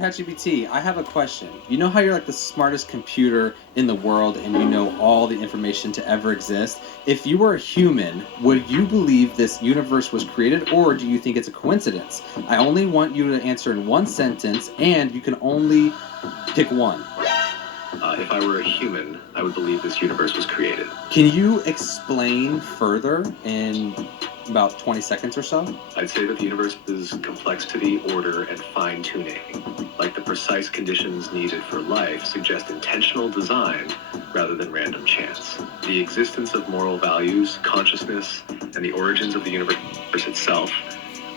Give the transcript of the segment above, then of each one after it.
ChatGPT, I have a question. You know how you're like the smartest computer in the world and you know all the information to ever exist? If you were a human, would you believe this universe was created or do you think it's a coincidence? I only want you to answer in one sentence and you can only pick one. If I were a human, I would believe this universe was created. Can you explain further in about 20 seconds or so? I'd say that the universe is complexity, order, and fine-tuning. Like the precise conditions needed for life suggest intentional design rather than random chance. The existence of moral values, consciousness, and the origins of the universe itself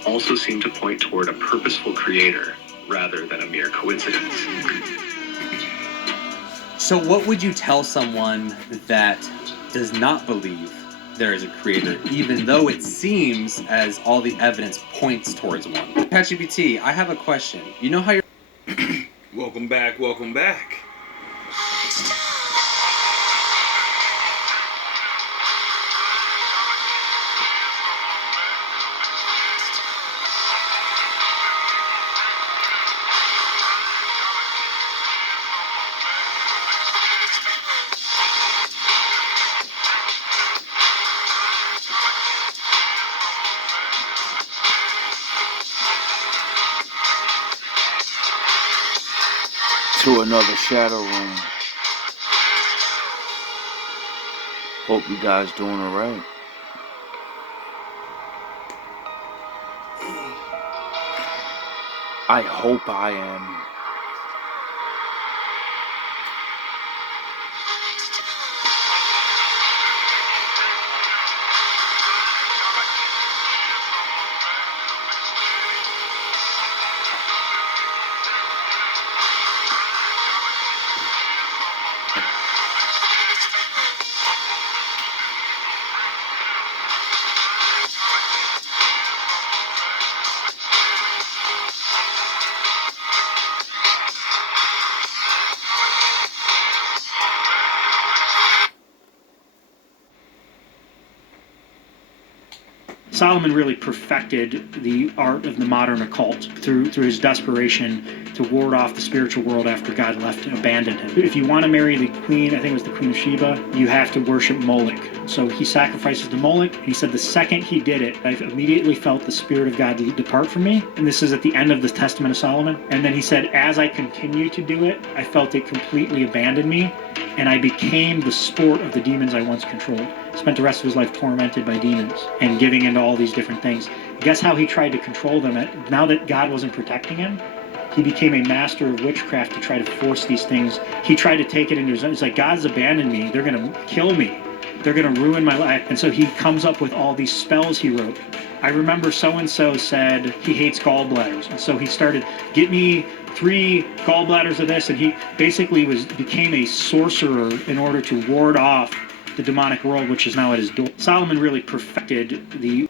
also seem to point toward a purposeful creator rather than a mere coincidence. So what would you tell someone that does not believe there is a creator, even though it seems as all the evidence points towards one? ChatGPT, I have a question. You know how you're... Welcome back, welcome back. To another shadow room. Hope you guys doing alright. I hope I am. Solomon really perfected the art of the modern occult through his desperation to ward off the spiritual world after God left and abandoned him. If you want to marry the queen, I think it was the Queen of Sheba, you have to worship Moloch. So he sacrifices to Moloch, and he said the second he did it, I immediately felt the Spirit of God depart from me. And this is at the end of the Testament of Solomon. And then he said, as I continue to do it, I felt it completely abandon me, and I became the sport of the demons I once controlled. Spent the rest of his life tormented by demons and giving into all these different things. Guess how he tried to control them? Now that God wasn't protecting him, he became a master of witchcraft to try to force these things. He tried to take it into his own. It's like, God's abandoned me. They're going to kill me. They're going to ruin my life. And so he comes up with all these spells he wrote. I remember so-and-so said he hates gallbladders. And so he started, get me 3 gallbladders of this. And he basically became a sorcerer in order to ward off the demonic world, which is now at his door. Solomon really perfected the...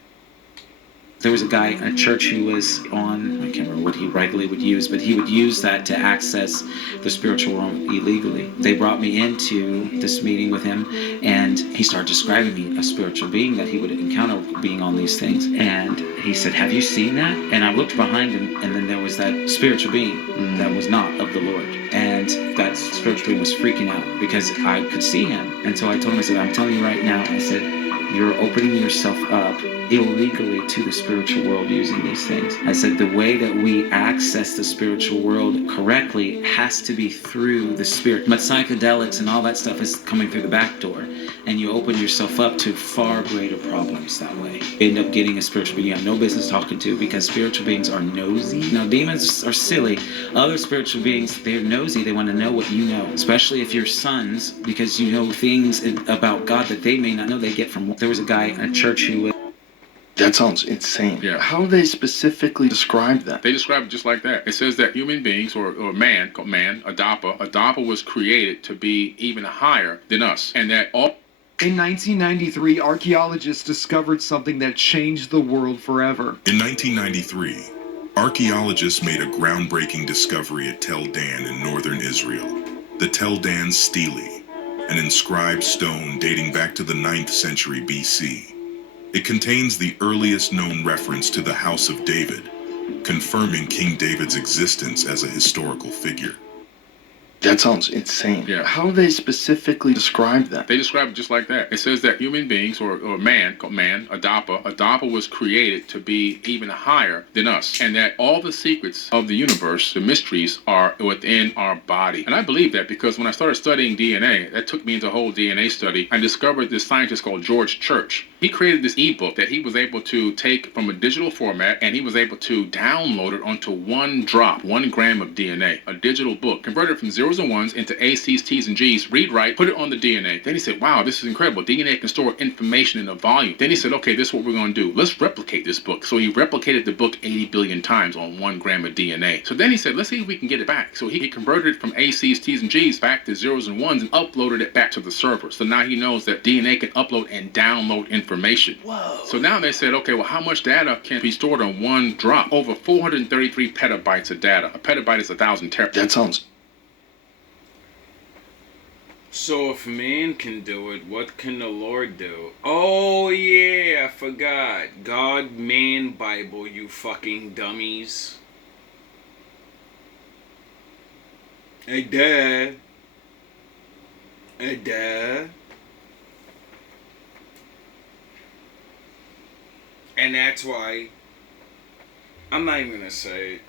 There was a guy in a church who was on, I can't remember what he regularly would use, but he would use that to access the spiritual world illegally. They brought me into this meeting with him, and he started describing me a spiritual being that he would encounter being on these things. And he said, have you seen that? And I looked behind him, and then there was that spiritual being that was not of the Lord. And that spiritual being was freaking out because I could see him. And so I told him, I said, I'm telling you right now, I said, you're opening yourself up illegally to the spiritual world using these things. I said the way that we access the spiritual world correctly has to be through the spirit. But psychedelics and all that stuff is coming through the back door, and you open yourself up to far greater problems that way. You end up getting a spiritual being you have no business talking to because spiritual beings are nosy. Now, demons are silly. Other spiritual beings, they're nosy. They want to know what you know, especially if you're sons, because you know things about God that they may not know. They get from... There was a guy in a church who... That sounds insane. Yeah. How do they specifically describe that? They describe it just like that. It says that human beings, or man, Adapa was created to be even higher than us. And that all... In 1993, archaeologists discovered something that changed the world forever. In 1993, archaeologists made a groundbreaking discovery at Tel Dan in northern Israel. The Tel Dan stele, an inscribed stone dating back to the 9th century BC. It contains the earliest known reference to the House of David, confirming King David's existence as a historical figure. That sounds insane. Yeah. How do they specifically describe that? They describe it just like that. It says that human beings, or man, Adapa was created to be even higher than us, and that all the secrets of the universe, the mysteries, are within our body. And I believe that because when I started studying DNA, that took me into a whole DNA study. I discovered this scientist called George Church. He created this ebook that he was able to take from a digital format, and he was able to download it onto 1 drop, 1 gram of DNA, a digital book, converted from zeros and ones into ACs, T's, and G's, read, write, put it on the DNA. Then he said, wow, this is incredible. DNA can store information in a volume. Then he said, okay, this is what we're going to do. Let's replicate this book. So he replicated the book 80 billion times on 1 gram of DNA. So then he said, let's see if we can get it back. So he converted it from ACs, T's, and G's back to zeros and ones and uploaded it back to the server. So now he knows that DNA can upload and download information. Whoa. So now they said, okay, well, how much data can be stored on 1 drop? Over 433 petabytes of data. A petabyte is 1,000 terabytes. That sounds... So if man can do it, what can the Lord do? Oh yeah, I forgot. God, man, Bible, you fucking dummies. Hey, Dad. Hey, Dad. And that's why, I'm not even gonna say it.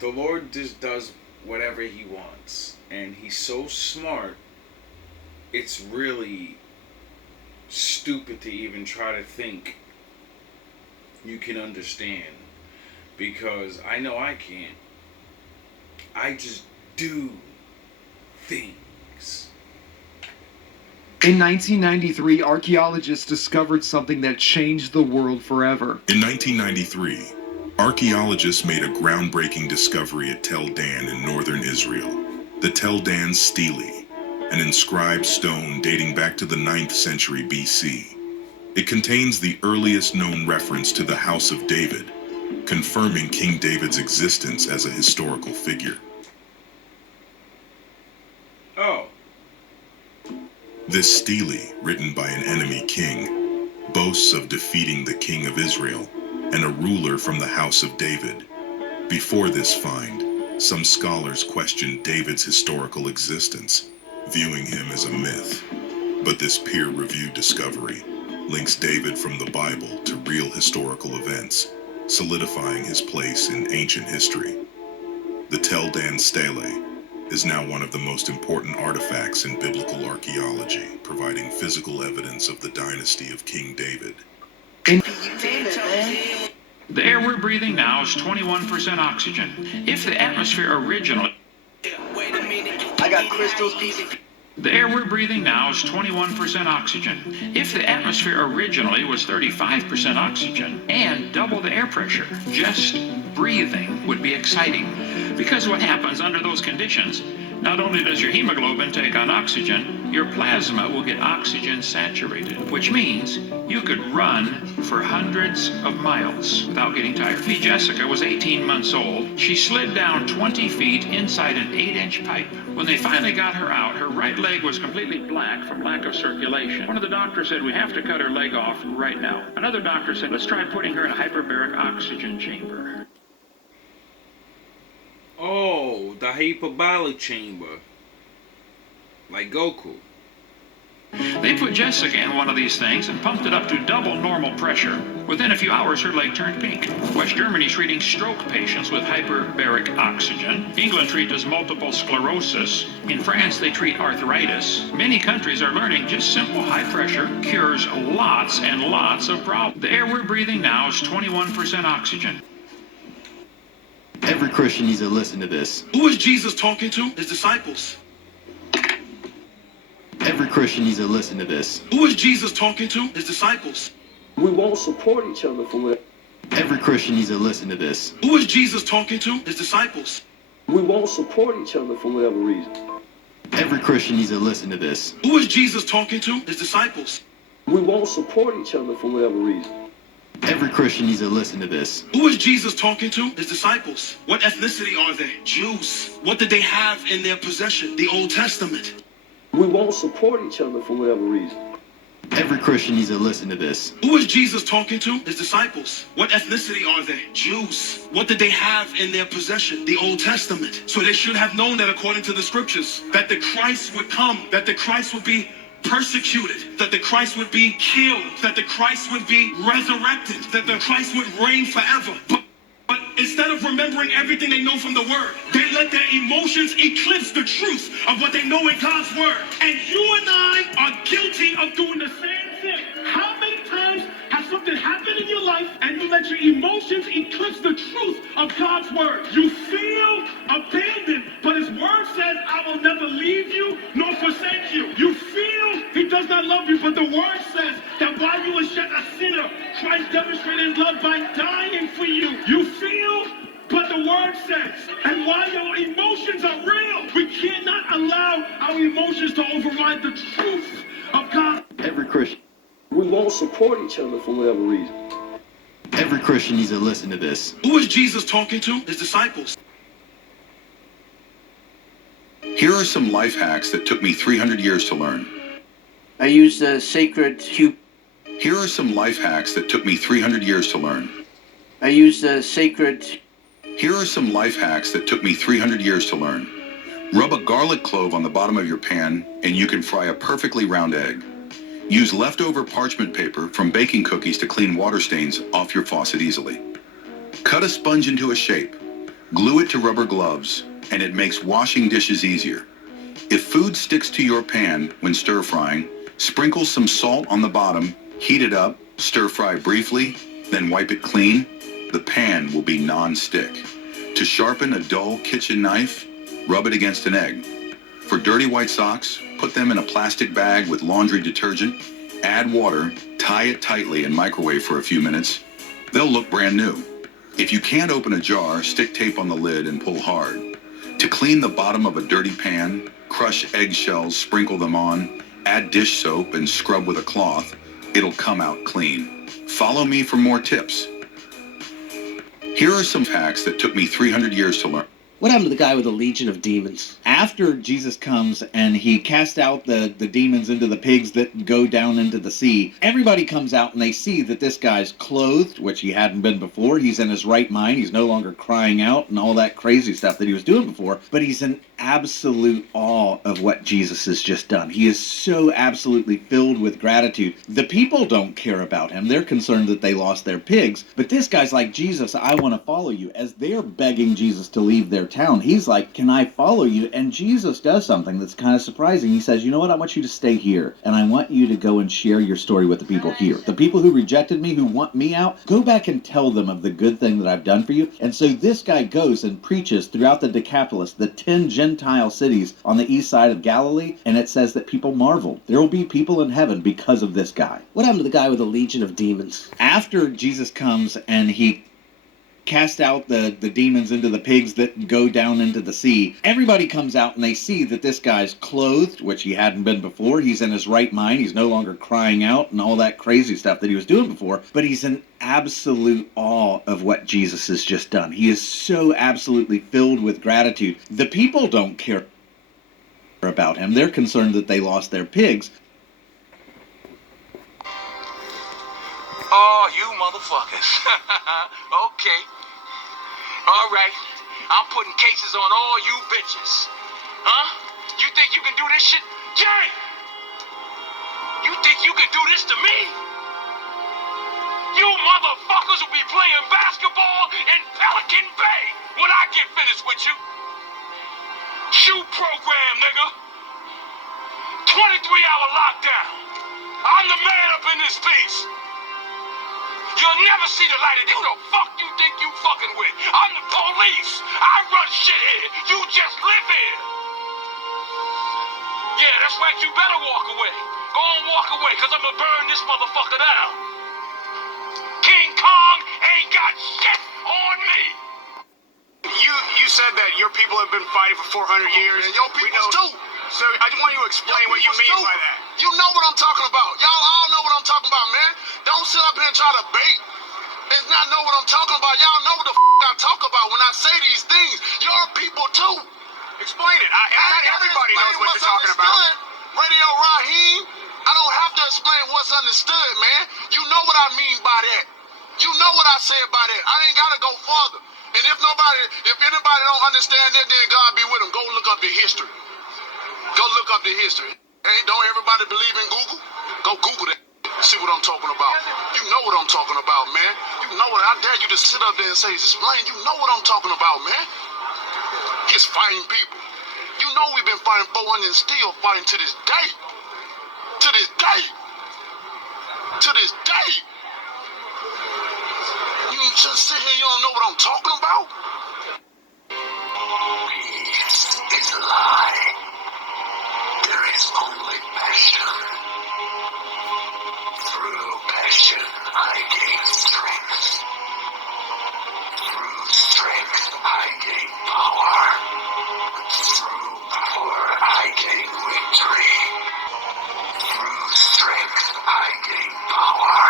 The Lord just does whatever he wants. And he's so smart. It's really stupid to even try to think you can understand, because I know I can't. I just do things. In 1993, archaeologists discovered something that changed the world forever. In 1993, archaeologists made a groundbreaking discovery at Tel Dan in northern Israel, the Tel Dan Stele, an inscribed stone dating back to the 9th century BC. It contains the earliest known reference to the House of David, confirming King David's existence as a historical figure. Oh. This stele, written by an enemy king, boasts of defeating the king of Israel and a ruler from the House of David. Before this find, some scholars questioned David's historical existence, viewing him as a myth. But this peer-reviewed discovery links David from the Bible to real historical events, solidifying his place in ancient history. The Tel Dan Stele is now one of the most important artifacts in biblical archaeology, providing physical evidence of the dynasty of King David. The air we're breathing now is 21% oxygen. If the atmosphere originally... Wait a minute. I got crystals, PC. The air we're breathing now is 21% oxygen. If the atmosphere originally was 35% oxygen and double the air pressure, just breathing would be exciting. Because what happens under those conditions, not only does your hemoglobin take on oxygen, your plasma will get oxygen saturated, which means you could run for hundreds of miles without getting tired. Jessica was 18 months old. She slid down 20 feet inside an 8-inch pipe. When they finally got her out, her right leg was completely black from lack of circulation. One of the doctors said, we have to cut her leg off right now. Another doctor said, let's try putting her in a hyperbaric oxygen chamber. Oh, the hyperbolic chamber. Like Goku. They put Jessica in one of these things and pumped it up to double normal pressure. Within a few hours, her leg turned pink. West Germany treating stroke patients with hyperbaric oxygen. England treats multiple sclerosis. In France, they treat arthritis. Many countries are learning just simple high pressure cures lots and lots of problems. The air we're breathing now is 21% oxygen. Every Christian needs to listen to this. Who is Jesus talking to? His disciples. Every Christian needs to listen to this. Who is Jesus talking to? His disciples. We won't support each other for whatever. Every Christian needs to listen to this. Who is Jesus talking to? His disciples. We won't support each other for whatever reason. Every Christian needs to listen to this. Who is Jesus talking to? His disciples. We won't support each other for whatever reason. Every Christian needs to listen to this. Who is Jesus talking to? His disciples. What ethnicity are they? Jews. What did they have in their possession? The Old Testament. We won't support each other for whatever reason. Every Christian needs to listen to this. Who is Jesus talking to? His disciples. What ethnicity are they? Jews. What did they have in their possession? The Old Testament. So they should have known that according to the scriptures, that the Christ would come, that the Christ would be persecuted, that the Christ would be killed, that the Christ would be resurrected, that the Christ would reign forever. But instead of remembering everything they know from the Word, they let their emotions eclipse the truth of what they know in God's Word. And you and I are guilty of doing the same thing. How many times has something happened in your life and you let your emotions eclipse the truth of God's Word? You feel abandoned, but His Word says, I will never leave you nor forsake you. You feel He does not love you, but the Word says that while you were yet a sinner, Christ demonstrated His love by dying for you. You feel, but the Word says, and while your emotions are real, we cannot allow our emotions to override the truth of God. Every Christian. We won't support each other for whatever reason. Every Christian needs to listen to this. Who is Jesus talking to? His disciples. Here are some life hacks that took me 300 years to learn. I use the sacred cube. Here are some life hacks that took me 300 years to learn. I use the sacred. Here are some life hacks that took me 300 years to learn. Rub a garlic clove on the bottom of your pan and you can fry a perfectly round egg. Use leftover parchment paper from baking cookies to clean water stains off your faucet easily. Cut a sponge into a shape. Glue it to rubber gloves, and it makes washing dishes easier. If food sticks to your pan when stir frying, sprinkle some salt on the bottom, heat it up, stir fry briefly, then wipe it clean. The pan will be non-stick. To sharpen a dull kitchen knife, rub it against an egg. For dirty white socks, put them in a plastic bag with laundry detergent, add water, tie it tightly and microwave for a few minutes. They'll look brand new. If you can't open a jar, stick tape on the lid and pull hard. To clean the bottom of a dirty pan, crush eggshells, sprinkle them on, add dish soap and scrub with a cloth. It'll come out clean. Follow me for more tips. Here are some hacks that took me 300 years to learn. What happened to the guy with a legion of demons? After Jesus comes and he casts out the demons into the pigs that go down into the sea, everybody comes out and they see that this guy's clothed, which he hadn't been before. He's in his right mind. He's no longer crying out and all that crazy stuff that he was doing before, but he's in absolute awe of what Jesus has just done. He is so absolutely filled with gratitude. The people don't care about him. They're concerned that they lost their pigs, but this guy's like, Jesus, I want to follow you. As they're begging Jesus to leave their town, he's like, can I follow you? And Jesus does something that's kind of surprising. He says, you know what? I want you to stay here, and I want you to go and share your story with the people here. The people who rejected me, who want me out, go back and tell them of the good thing that I've done for you. And so this guy goes and preaches throughout the Decapolis, the 10 Gentile cities on the east side of Galilee, and it says that people marveled. There will be people in heaven because of this guy. What happened to the guy with a legion of demons? After Jesus comes and he cast out the demons into the pigs that go down into the sea, everybody comes out and they see that this guy's clothed, which he hadn't been before. He's in his right mind. He's no longer crying out and all that crazy stuff that he was doing before, but he's in absolute awe of what Jesus has just done. He is so absolutely filled with gratitude. The people don't care about him. They're concerned that they lost their pigs. Oh, you motherfuckers. Okay. All right. I'm putting cases on all you bitches. Huh? You think you can do this shit? Jay! You think you can do this to me? You motherfuckers will be playing basketball in Pelican Bay when I get finished with you. Shoot program, nigga. 23-hour lockdown. I'm the man up in this piece. You'll never see the light of who the fuck you think you fucking with. I'm the police. I run shit here. You just live here. Yeah, that's right. You better walk away. Go on, walk away, because I'm gonna burn this motherfucker down. King Kong ain't got shit on me. You said that your people have been fighting for 400 years. And your people's too. So I just want you to explain what you mean by that. You know what I'm talking about. Y'all all know what I'm talking about, man. Don't sit up here and try to bait and not know what I'm talking about. Y'all know what the I talk about when I say these things. Your people too. Explain it. Everybody knows what you're talking about. Radio Raheem, I don't have to explain what's understood, man. You know what I mean by that. You know what I say by that. I ain't gotta go further. And if anybody don't understand that, then God be with them. Go look up the history. Go look up the history. Hey, don't everybody believe in Google? Go Google that. See what I'm talking about. You know what I'm talking about, man. You know what. I dare you to sit up there and say, explain. You know what I'm talking about, man. It's fighting people. You know we've been fighting 400 and still fighting to this day. To this day. To this day. You just sit here, you don't know what I'm talking about? Peace is a lie. There is only passion. Through passion, I gain strength. Through strength, I gain power. Through power, I gain victory. Through strength, I gain power.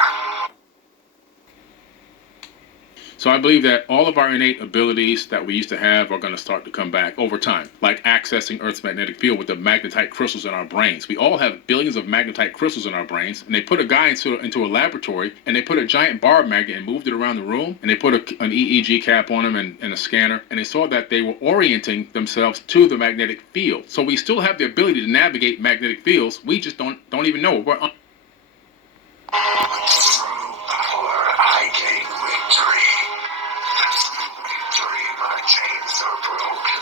So I believe that all of our innate abilities that we used to have are going to start to come back over time, like accessing Earth's magnetic field with the magnetite crystals in our brains. We all have billions of magnetite crystals in our brains, and they put a guy into a laboratory, and they put a giant bar magnet and moved it around the room, and they put an EEG cap on him and a scanner, and they saw that they were orienting themselves to the magnetic field. So we still have the ability to navigate magnetic fields. We just don't even know. We're I gain victory. Victory, my chains are broken.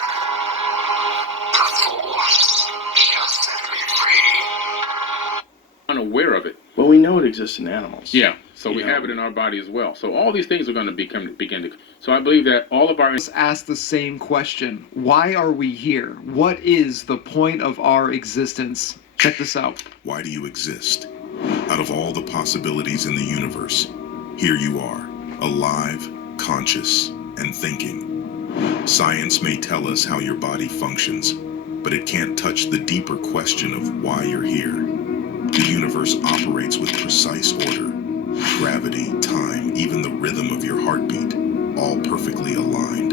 The force shall set me free. unaware of it. Well, we know it exists in animals. Yeah, so we have it in our body as well. So all these things are going to begin to. So I believe that all of our. Let's ask the same question. Why are we here? What is the point of our existence? Check this out. Why do you exist? Out of all the possibilities in the universe, here you are, alive, conscious, and thinking. Science may tell us how your body functions, but it can't touch the deeper question of why you're here. The universe operates with precise order. Gravity, time, even the rhythm of your heartbeat, all perfectly aligned.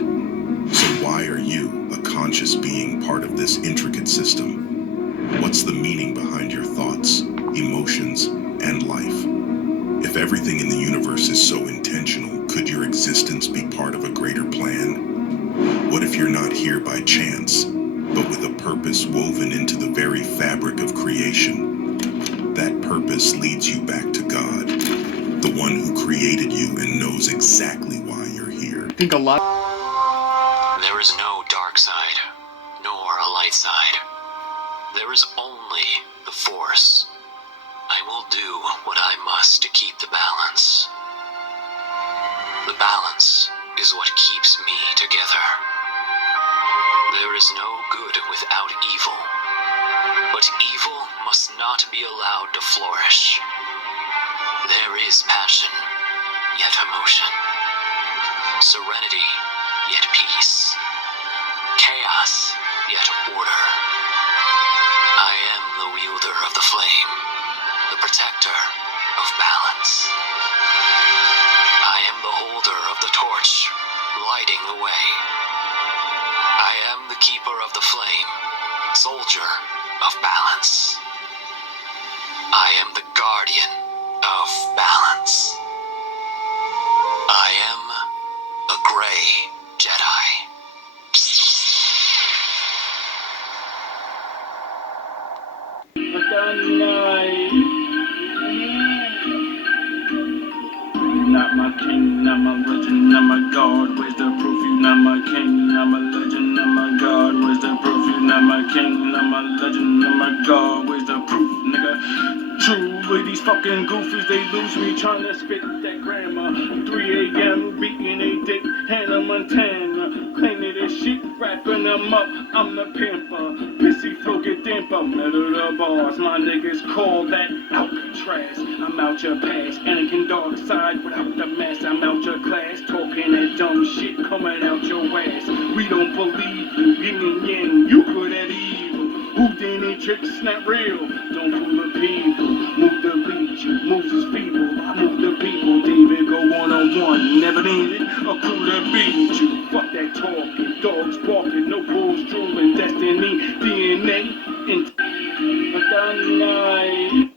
So why are you, a conscious being, part of this intricate system? What's the meaning behind your thoughts, emotions, and life? If everything in the universe is so intentional, could your existence be part of a greater plan? What if you're not here by chance, but with a purpose woven into the very fabric of creation? That purpose leads you back to God, the one who created you and knows exactly why you're here. I think a lot. There is no dark side, nor a light side. There is only the Force. I will do what I must to keep the balance. The balance is what keeps me together. There is no good without evil, but evil must not be allowed to flourish. There is passion, yet emotion. Serenity, yet peace. Chaos, yet order. I am the wielder of the flame, the protector of balance. I am the holder of the torch, lighting the way. I am the keeper of the flame, soldier of balance. I am the guardian of balance. I am a gray Jedi. Not my king, not my legend, not my god. Where's the proof you not my king, not my legend, not my god. Where's the proof you not my king, not my legend, not my god. Where's the proof, nigga? Truly, these fucking goofies, they lose me trying to spit that grammar. 3 a.m. beating a dick, Hannah Montana. Claiming this shit, wrapping them up, I'm the pimper. Pissy flow get damper, middle of the bars. My niggas call that Alcatraz. I'm out your past, Anakin dark side without the mask. I'm out your class, talking that dumb shit coming out your ass. We don't believe you, yin and yang, you good at evil. Houdini tricks not real, don't fool the people. Move the beach, moves his feeble. I move the people, David go one-on-one. Never needed a crew to beat you. Fuck that talking, dogs barking, no bulls drooling. Destiny, DNA, and the night.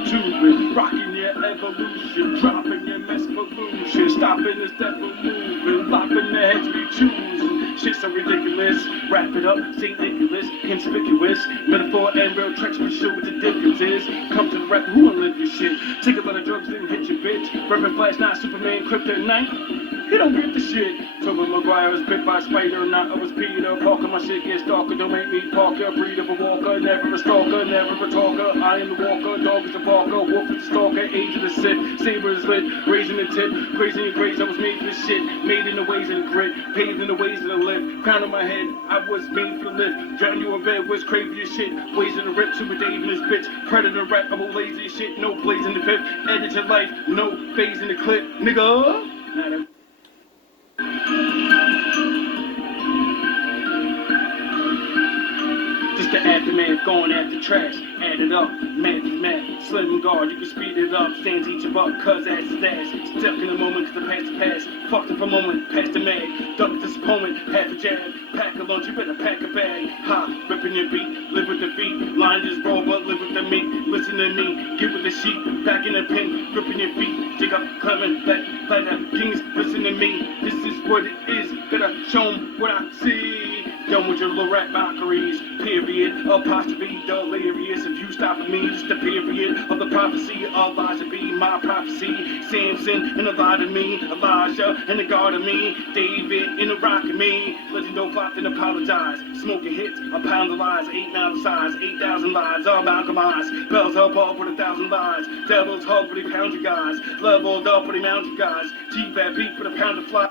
number 2 with rocking your evolution, dropping your mess pollution, stopping this devil moving, lopping the heads we choose. Shit's so ridiculous, wrap it up, St. Nicholas, conspicuous, metaphor and real tracks will show what the difference is. Come to the rap, who won't live your shit? Take a lot of drugs and hit your bitch. Reverend Flash, not Superman, Kryptonite. He don't get the shit. Tobey Maguire was bit by a spider, not I was Peter Parker. My shit gets darker, don't make me Parker. Breed of a walker, never a stalker, never a talker. I am the walker, dog is a barker, wolf is the stalker, age of the Sith. Saber is lit, raising the tip, grazing your graves. I was made for this shit, made in the ways of the grit, paved in the ways of the lift. Crown on my head, I was made for the lift. Drown you in bed, was crazy as shit. Ways in the rip, Super Dave and this bitch. Predator rap, I'm a lazy as shit. No blaze in the fifth, edit your life, no phase in the clip, nigga. Just the aftermath, going after trash. Add it up, math is math. Slim guard, you can speed it up. Stand each of up, cuz ass is ass. Stuck in the moment, cause the past is past. Fucked up a moment, past the mag. Duck this opponent, half a jab. Pack a lunch, you better pack a bag. Ha, ripping your beat, live with the feet. Line is raw, but live with the meat. Listen to me, get with the sheep. Back in the pen, gripping your feet. Dig up, climbing back, like the kings. Listen to me, this is what it is. Gotta show 'em what I see. Done with your little rap mockeries, period, apostrophe, delirious. If you stop at me, just the period of the prophecy of Elijah be my prophecy. Samson and a lot of me, Elijah and the God of me, David in the rock of me. Legend don't flop and apologize. Smoking hits, a pound of lies, 8 mountain size, 8,000 lives, all Malcolmized. Bells up all with 1,000 lies. Devils hug but he pound you guys. Leveled up but he mount you guys. G-Bad beat for the pound of fly.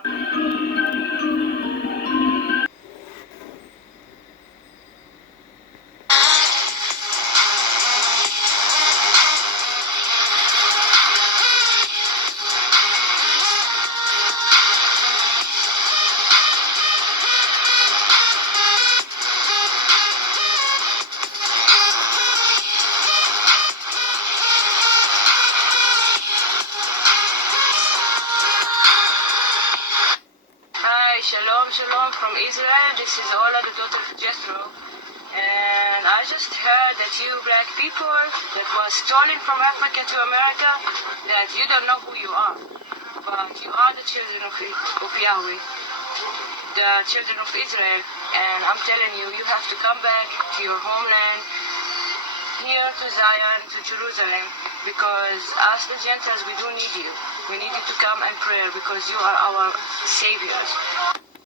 Shalom from Israel. This is Ola, the daughter of Jethro. And I just heard that you black people that was stolen from Africa to America, that you don't know who you are. But you are the children of Yahweh, the children of Israel. And I'm telling you, you have to come back to your homeland, here to Zion, to Jerusalem, because us the Gentiles, we do need you. We need you to come and pray because you are our saviors.